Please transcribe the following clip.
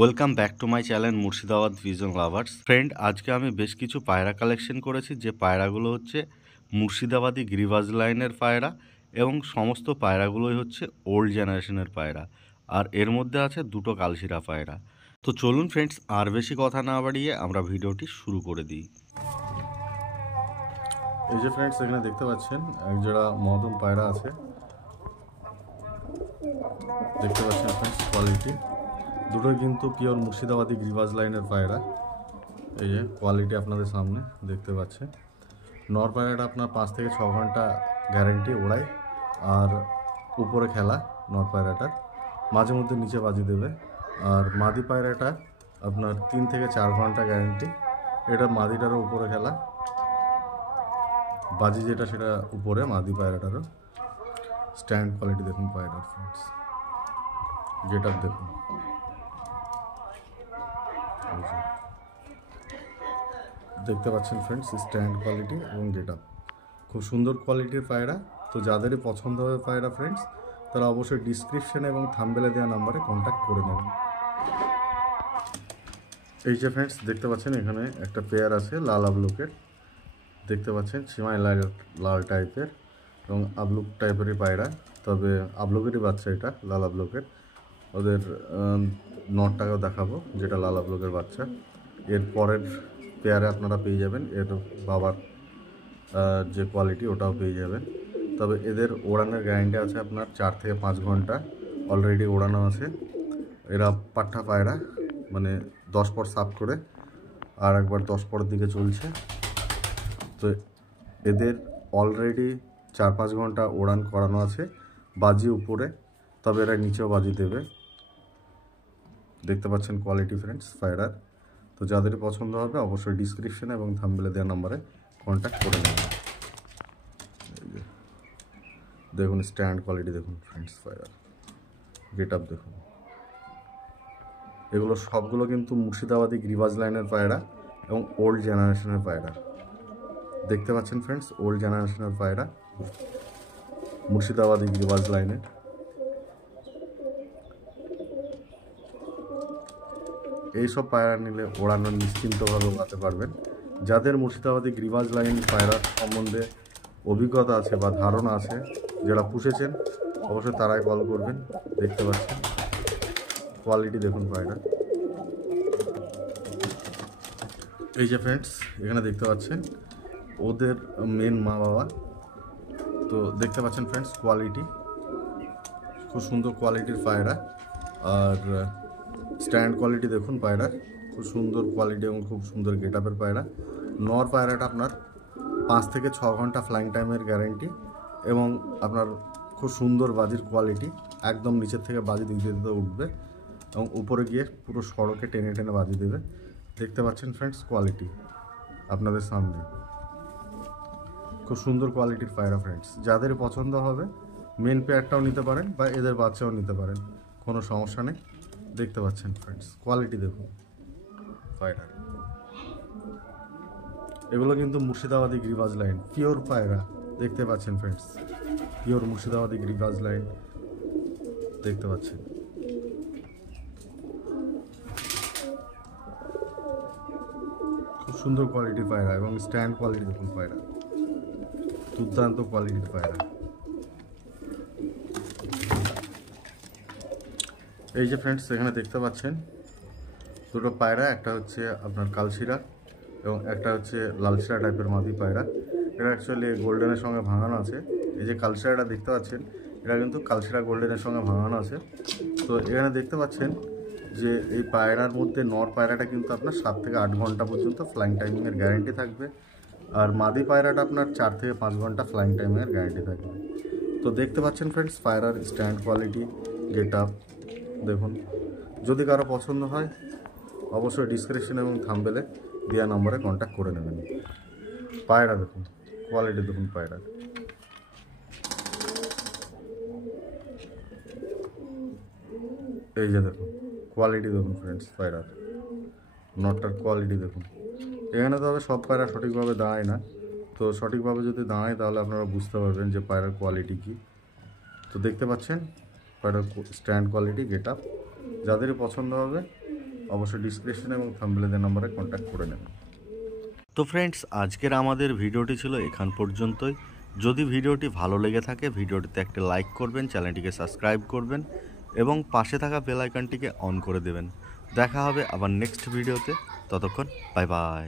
Welcome back to my channel Murshidabad vision lovers friend. আজকে আমি বেশ কিছু পায়রা কালেকশন করেছি, যে পায়রাগুলো হচ্ছে মুর্শিদাবাদি গ্রিভাজ লাইনের পায়রা এবং সমস্ত পায়রাগুলোই হচ্ছে ওল্ড জেনারেশনের পায়রা। আর এর মধ্যে আছে দুটো কালশিরা পায়রা। তো চলুন ফ্রেন্ডস, আর বেশি কথা না বাড়িয়ে আমরা ভিডিওটি শুরু করে দিই। এই যে ফ্রেন্ডস, এখানে দেখতে পাচ্ছেন একজোড়া মদন পায়রা আছে। দেখতে পাচ্ছেন ফ্রেন্ডস, কোয়ালিটি দুটোই কিন্তু পিওর মুর্শিদাবাদি গ্রিভাজ লাইনের পায়রা। এই যে কোয়ালিটি আপনাদের সামনে দেখতে পাচ্ছেন। নর পায়রাটা আপনার 5 থেকে 6 ঘন্টা গ্যারেন্টি ওড়ায়, আর উপরে খেলা নর পায়রাটার, মাঝে মধ্যে নিচে বাজি দেবে। আর মাদি পায়রাটা আপনার 3 থেকে 4 ঘন্টা গ্যারেন্টি। এটা মাদিটারও উপরে খেলা, বাজি যেটা সেটা উপরে মাদি পায়রাটারও। স্ট্যান্ড কোয়ালিটি দেখুন পায়রার ফ্রেন্ডস, গেট আপ দেখুন। দেখতে পাচ্ছেন ফ্রেন্ডস, স্ট্যান্ড কোয়ালিটি এবং গেট আপ খুব সুন্দর কোয়ালিটির পায়রা। তো যাদেরই পছন্দ হবে পায়রা ফ্রেন্ডস, তারা অবশ্যই ডিসক্রিপশনে এবং থাম্বনেলে দেওয়া নাম্বারে কন্ট্যাক্ট করে নেবেন। এই যে ফ্রেন্ডস দেখতে পাচ্ছেন, এখানে একটা পেয়ার আছে লাল আবলুকের। দেখতে পাচ্ছেন সীমায় লাল লাল টাইপের এবং আবলুক টাইপেরই পায়রা, তবে আবলুকেরই বাচ্চা এটা, লাল আবলুকের। ওদের নটটাকেও দেখাবো, যেটা লাল আবলুকের বাচ্চা। এর পরের পেয়ারে আপনারা পেয়ে যাবেন এর বাবার যে কোয়ালিটি, ওটাও পেয়ে যাবেন। তবে এদের ওড়ানোর গ্যারান্টি আছে আপনার 4 থেকে 5 ঘন্টা অলরেডি ওড়ানো আছে। এরা পাঠা পায়রা, মানে 10 পর সাফ করে আর একবার 10 পরের দিকে চলছে। তো এদের অলরেডি 4-5 ঘন্টা ওড়ান করানো আছে, বাজি উপরে, তবে এরা নিচেও বাজি দেবে। দেখতে পাচ্ছেন কোয়ালিটি ফ্রেন্ডস পায়রার। তো যাদের পছন্দ হবে অবশ্যই ডিসক্রিপশনে এবং থাম্বনেলে দেওয়া নাম্বারে কন্ট্যাক্ট করে নেবেন। দেখুন স্ট্যান্ড কোয়ালিটি দেখুন ফ্রেন্ডস, পায়রার গেট আপ দেখুন। এগুলো সবগুলো কিন্তু মুর্শিদাবাদি গ্রিভাজ লাইনের পায়রা এবং ওল্ড জেনারেশনের পায়রা। দেখতে পাচ্ছেন ফ্রেন্ডস, ওল্ড জেনারেশনের পায়রা, মুর্শিদাবাদি গ্রিভাজ লাইনের। এইসব পায়রা নিলে ওড়ানো নিশ্চিন্তভাবে ওড়াতে পারবেন। যাদের মুর্শিদাবাদি গ্রিভাজ লাইন পায়রা সম্বন্ধে অভিজ্ঞতা আছে বা ধারণা আছে, যারা পুষেছেন, অবশ্যই তারাই কল করবেন। দেখতে পাচ্ছেন কোয়ালিটি দেখুন পায়রা। এই যে ফ্রেন্ডস, এখানে দেখতে পাচ্ছেন ওদের মেন মা বাবা। তো দেখতে পাচ্ছেন ফ্রেন্ডস কোয়ালিটি, খুব সুন্দর কোয়ালিটির পায়রা। আর স্ট্যান্ড কোয়ালিটি দেখুন পায়রার, খুব সুন্দর কোয়ালিটি এবং খুব সুন্দর গেট আপের পায়রা। নর পায়রাটা আপনার 5 থেকে 6 ঘন্টা ফ্লাইং টাইমের গ্যারেন্টি এবং আপনার খুব সুন্দর বাজির কোয়ালিটি। একদম নিচের থেকে বাজি দিতে দিতে উঠবে এবং উপরে গিয়ে পুরো সড়কে টেনে টেনে বাজি দেবে। দেখতে পাচ্ছেন ফ্রেন্ডস কোয়ালিটি আপনাদের সামনে, খুব সুন্দর কোয়ালিটির পায়রা ফ্রেন্ডস। যাদের পছন্দ হবে মেন পেয়ারটাও নিতে পারেন বা এদের বাচ্চাও নিতে পারেন, কোনো সমস্যা নেই। দেখতে পাচ্ছেন ফ্রেন্ডস কোয়ালিটি দেখুন পায়রার। এগুলো কিন্তু মুর্শিদাবাদি গ্রিভাজ লাইন পিওর পায়রা। দেখতে পাচ্ছেন ফ্রেন্ডস, পিওর মুর্শিদাবাদি গ্রিভাজ লাইন দেখতে পাচ্ছেন। খুব সুন্দর কোয়ালিটির পায়রা এবং স্ট্যান্ড কোয়ালিটি দেখুন পায়রা, দুর্দান্ত কোয়ালিটির পায়রা। এই যে ফ্রেন্ডস, এখানে দেখতে পাচ্ছেন দুটো পায়রা, একটা হচ্ছে আপনার কালশিরা এবং একটা হচ্ছে লালশিরা টাইপের মাদি পায়রা। এটা অ্যাকচুয়ালি গোল্ডেনের সঙ্গে ভাঙানো আছে। এই যে কালশিরাটা দেখতে পাচ্ছেন, এটা কিন্তু কালশিরা গোল্ডেনের সঙ্গে ভাঙানো আছে। তো এখানে দেখতে পাচ্ছেন যে এই পায়রার মধ্যে নর পায়রাটা কিন্তু আপনার 7 থেকে 8 ঘন্টা পর্যন্ত ফ্লাইং টাইমিংয়ের গ্যারেন্টি থাকবে, আর মাদি পায়রাটা আপনার 4 থেকে 5 ঘন্টা ফ্লাইং টাইমিংয়ের গ্যারেন্টি থাকবে। তো দেখতে পাচ্ছেন ফ্রেন্ডস পায়রার স্ট্যান্ড কোয়ালিটি, গেট আপ দেখুন। যদি কারো পছন্দ হয় অবশ্যই ডিসক্রিপশন এবং থাম্বনেলে দেওয়া নম্বরে কন্ট্যাক্ট করে নেবেন। পায়রা দেখুন কোয়ালিটি দেখুন পায়রা। এই যে দেখুন কোয়ালিটি দেখুন ফ্রেন্ডস পায়রার, নটটার কোয়ালিটি দেখুন। এখানে তবে সব পায়রা সঠিকভাবে দাঁড়ায় না, তো সঠিকভাবে যদি দাঁড়ায় তাহলে আপনারা বুঝতে পারবেন যে পায়রার কোয়ালিটি কী। তো দেখতে পাচ্ছেন পায়রার স্ট্যান্ড কোয়ালিটি, গেট আপ। যাদেরই পছন্দ হবে অবশ্যই ডিসক্রিপশন এবং থাম্বনেলের নম্বরে কন্ট্যাক্ট করে নেবেন। তো ফ্রেন্ডস, আজকের আমাদের ভিডিওটি ছিল এখান পর্যন্তই। যদি ভিডিওটি ভালো লেগে থাকে ভিডিওটিতে একটা লাইক করবেন, চ্যানেলটিকে সাবস্ক্রাইব করবেন এবং পাশে থাকা বেল আইকনটিকে অন করে দেবেন। দেখা হবে আবার নেক্সট ভিডিওতে। ততক্ষণ বাই বাই।